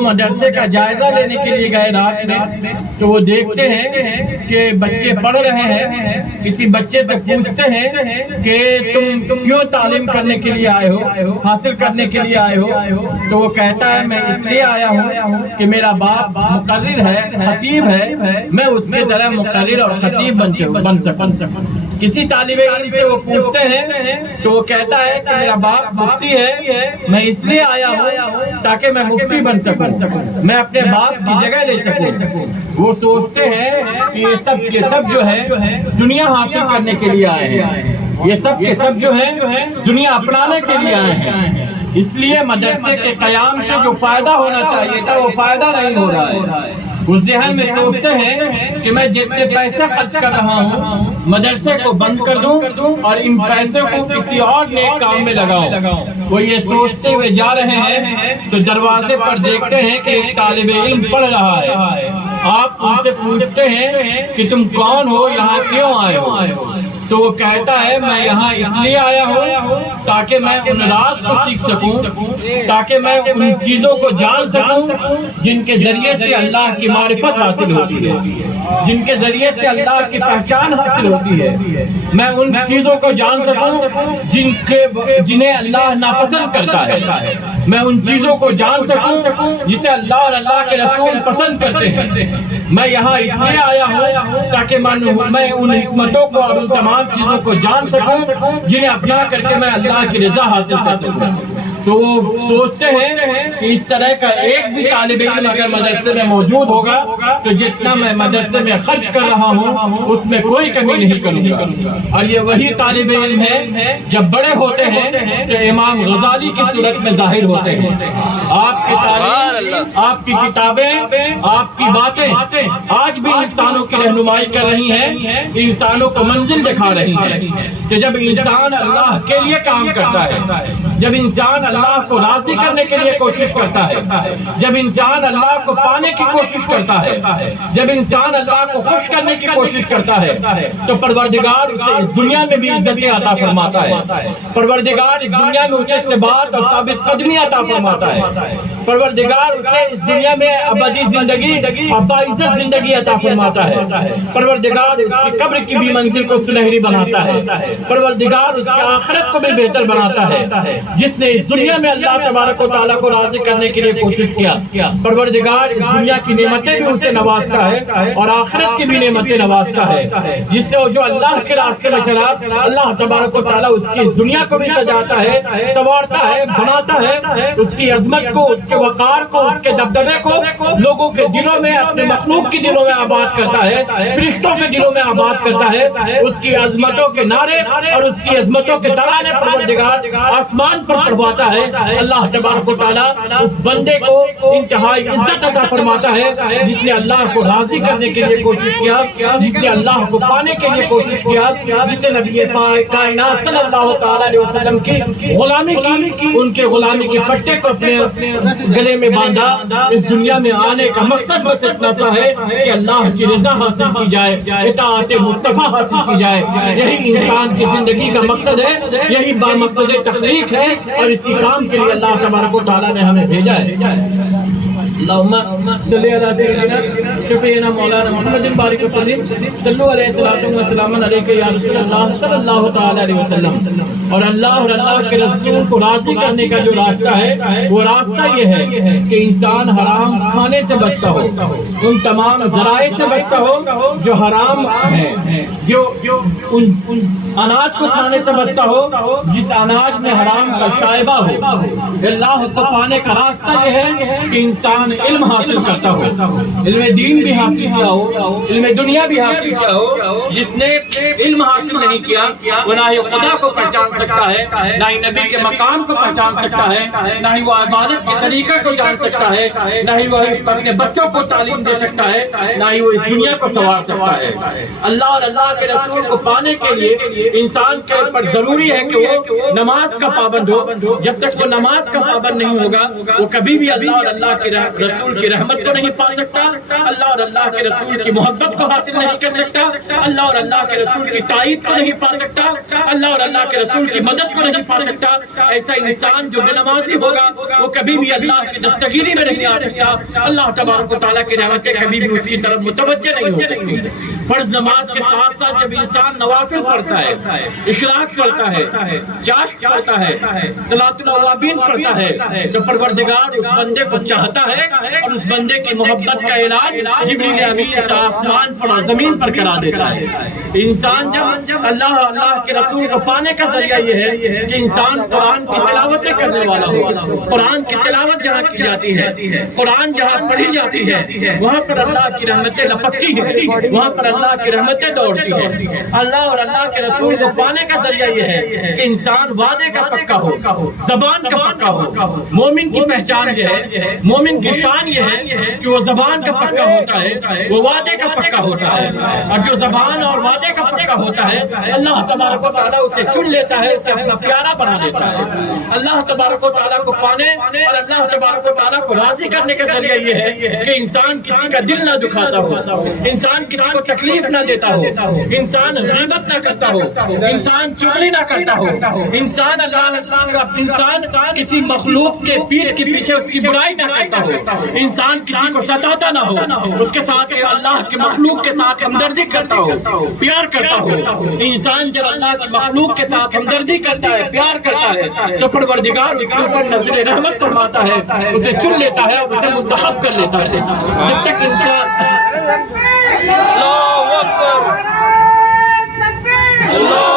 مدرسے کا جائزہ لینے کے لیے گئے رات میں، تو وہ دیکھتے ہیں کہ بچے پڑھ رہے ہیں، کسی بچے سے پوچھتے ہیں کہ تم کیوں تعلیم کرنے کے لیے آئے ہو، حاصل کرنے کے لیے آئے ہو؟ تو وہ کہتا ہے میں اس لیے آیا ہوں کہ میرا باپ مقرر ہے، خطیب ہے، میں اس کے طرح مقرر اور خطیب بن سکوں۔ کسی طالب علم سے وہ پوچھتے ہیں تو وہ کہتا ہے کہ میرا باپ مفتی ہے، میں اس لیے آیا ہوں تاکہ میں مفتی بن سکوں، میں اپنے باپ کی جگہ لے سکوں۔ وہ سوچتے ہیں کہ یہ سب جو ہے دنیا حاصل کرنے کے لیے آئے ہیں، یہ سب کے سب جو ہے دنیا اپنانے کے لیے آئے ہیں، اس لیے مدرسے کے قیام سے جو فائدہ ہونا چاہیے تھا وہ فائدہ نہیں ہو رہا ہے۔ اس ذہن میں سوچتے ہیں کہ میں جتنے پیسے خرچ کر رہا ہوں مدرسے کو بند کر دوں اور ان پیسوں کو کسی اور نیک کام میں لگاؤں۔ وہ یہ سوچتے ہوئے جا رہے ہیں تو دروازے پر دیکھتے ہیں کہ ایک طالب علم پڑھ رہا ہے۔ آپ ان سے پوچھتے ہیں کہ تم کون ہو، یہاں کیوں آئے ہو؟ تو وہ کہتا ہے میں یہاں اس لیے آیا ہوں تاکہ میں ان راز کو سیکھ سکوں، تاکہ میں ان چیزوں کو جان سکوں جن کے ذریعے سے اللہ کی معرفت حاصل ہوتی ہے، جن کے ذریعے سے اللہ کی پہچان حاصل ہوتی ہے۔ میں ان چیزوں کو جان سکوں جنہیں اللہ ناپسند کرتا ہے، میں ان چیزوں کو جان سکوں جسے اللہ اور اللہ کے رسول پسند کرتے ہیں۔ میں یہاں اس لیے آیا ہوں تاکہ میں ان حکمتوں کو اور ان تمام چیزوں کو جان سکوں جنہیں اپنا کر کے میں اللہ کی رضا حاصل کر سکوں۔ تو وہ سوچتے ہیں کہ اس طرح کا ایک بھی طالب علم اگر مدرسے میں موجود ہوگا تو جتنا میں مدرسے میں خرچ کر رہا ہوں اس میں کوئی کمی نہیں کروں گا۔ اور یہ وہی طالب علم ہے جب بڑے ہوتے ہیں تو امام غزالی کی صورت میں ظاہر ہوتے ہیں۔ آپ کی تعلیم، آپ کی کتابیں، آپ کی باتیں آج بھی انسانوں کی رہنمائی کر رہی ہیں، انسانوں کو منزل دکھا رہی ہیں کہ جب انسان اللہ کے لیے کام کرتا ہے، جب انسان اللہ کو راضی کرنے کے لیے کوشش کرتا ہے، جب انسان اللہ کو پانے کی کوشش کرتا ہے، جب انسان اللہ کو خوش کرنے کی کوشش کرتا ہے تو پروردگار اسے اس دنیا میں بھی عزتیں عطا فرماتا ہے، پروردگار اس دنیا میں اسے ثبات اور ثابت قدمی عطا فرماتا ہے، پروردگار اسے اس دنیا میں ابدی زندگی اور باعزت زندگی عطا فرماتا ہے، پروردگار اس کی قبر کی بھی منزل کو سنہری بناتا ہے، پروردگار اس کی آخرت کو بھی بہتر بناتا ہے۔ جس نے اس دنیا میں اللہ تبارک و تعالیٰ کو راضی کرنے کے لیے کوشش کیا، پروردگار اس دنیا کی نعمتیں بھی اسے نوازتا ہے اور آخرت کی بھی نعمتیں نوازتا ہے۔ جس سے جو اللہ کے راستے میں چلا، اللہ تبارک و تعالیٰ اس کی اس دنیا کو بھی سجاتا ہے، سنوارتا ہے، بناتا ہے، اس کی عظمت کو، اس کے وقار کو، اس کے دبدبے کو لوگوں کے دلوں میں، اپنے مخلوق کے دلوں میں آباد کرتا ہے، فرشتوں کے دلوں میں آباد کرتا ہے۔ اس کی عظمتوں کے نعرے اور اس کی عظمتوں کے ترانے پروردگار آسمان پر پڑھواتا ہے۔ اللہ تبارک و تعالیٰ اس بندے کو انتہائی عزت عطا فرماتا ہے جس نے اللہ کو راضی کرنے کے لیے کوشش کیا، جس نے اللہ کو پانے کے لیے کوشش کیا، جس نے نبی کائنات صلی اللہ تعالیٰ علیہ وسلم کی غلامی کی، ان کے غلامی کے پٹے کو اپنے گلے میں باندھا۔ اس دنیا میں آنے کا مقصد بس اتنا سا ہے کہ اللہ کی رضا حاصل کی جائے، اطاعت مصطفیٰ حاصل کی جائے۔ یہی انسان کی زندگی کا مقصد ہے، یہی مقصد تخلیق ہے، اور اسی کام کے لیے اللہ تبارک و تعالیٰ نے ہمیں بھیجا ہے۔ اللہم صلی علی سیدنا شفیعنا مولانا محمد بارک وسلم، صلو علیہ الصلوۃ والسلام علیک یا رسول اللہ صلی اللہ تعالی علیہ وسلم۔ اور اللہ کے رسول کو راضی کرنے کا جو راستہ ہے وہ راستہ یہ ہے کہ انسان حرام کھانے سے بچتا ہو، ان تمام ذرائع سے بچتا ہو جو حرام ہیں، جو ان اناج کو کھانے سے بچتا ہو جس اناج میں حرام کا شائبہ ہو۔ اللہ کو پانے کا راستہ یہ ہے کہ انسان علم حاصل کرتا ہو، علم دین بھی حاصل کیا ہو، علم دنیا بھی حاصل کیا ہو۔ جس نے علم حاصل نہیں کیا وہ نہ ہی خدا کو پہچان سکتا ہے، نہ ہی نبی کے مقام کو پہچان سکتا ہے، نہ ہی وہ عبادت کے طریقے کو جان سکتا ہے، نہ ہی وہ اپنے بچوں کو تعلیم دے سکتا ہے، نہ ہی وہ اس دنیا کو سنوار سکتا ہے۔ اللہ اور اللہ کے رسول کو پانے کے لیے انسان کے اوپر ضروری ہے کہ وہ نماز کا پابند ہو۔ جب تک وہ نماز کا پابند نہیں ہوگا وہ کبھی بھی اللہ اور اللہ کے رسول کی رحمت کو نہیں پا سکتا، اللہ اللہ اور اللہ کے رسول کی محبت کو حاصل نہیں کر سکتا، اللہ اور اللہ کے رسول کی تائید کو نہیں پا سکتا، اللہ اور اللہ کے رسول کی مدد کو نہیں پا سکتا، ایسا انسان جو بے نمازی ہوگا وہ کبھی بھی اللہ کی دستگیری میں نہیں آ سکتا، اللہ تبارک و تعالیٰ کی رحمتیں کبھی بھی اس کی طرف متوجہ نہیں ہو سکتی۔ فرض نماز کے ساتھ ساتھ جب انسان نوافل پڑھتا ہے، اشراق پڑھتا ہے، چاشت پڑھتا ہے، صلاۃ الاوابین پڑھتا ہے، تو پروردگار اس بندے کو چاہتا ہے اور اس بندے کی محبت کا اعلان جبریل امین سے آسمان پر اور زمین پر کرا دیتا ہے۔ انسان جب اللہ کے رسول کو پانے کا ذریعہ یہ ہے کہ انسان قرآن کی تلاوتیں کرنے والا ہو، قرآن کی تلاوت جہاں کی جاتی ہے، قرآن جہاں پڑھی جاتی ہے، وہاں پر اللہ کی رحمتیں لپکتی ہیں، وہاں پر اللہ کی رحمتیں دوڑتی ہیں۔ اللہ اور اللہ کے رسول کو پانے کا ذریعہ یہ ہے کہ انسان وعدے کا پکا ہو، زبان کا پکا ہو۔ مومن کی پہچان یہ ہے، مومن کی شان یہ ہے کہ وہ زبان کا پکا ہوتا ہے، وہ وعدے کا پکا ہوتا ہے، اور جو زبان اور وعدے کا پکا ہوتا ہے اللہ تبارک و تعالیٰ اسے چن لیتا ہے، اسے اپنا پیارا بنا دیتا ہے۔ اللہ تبارک و تعالیٰ کو پانے اور اللہ تبارک و تعالیٰ کو راضی کرنے کا ذریعہ یہ ہے کہ انسان کسی کا دل نہ دکھاتا ہو، انسان کسی کو تکلیف نہ دیتا ہو، انسان غیبت نہ کرتا ہو، انسان چغلی نہ کرتا ہو، انسان انسان کسی مخلوق کے پیٹھ کے پیچھے اس کی برائی نہ کرتا ہو، انسان کسی کو ستاتا نہ ہو، اس کے ساتھ اللہ کے مخلوق کے ساتھ ہمدردی کرتا ہو، پیار کرتا ہو۔ انسان جب اللہ کی مخلوق کے ساتھ ہمدردی کرتا ہے، پیار کرتا ہے، تو پروردگار اس کے اوپر نظر رحمت فرماتا ہے، اسے چن لیتا ہے اور اسے منتخب کر لیتا ہے۔ جب تک انسان اللہ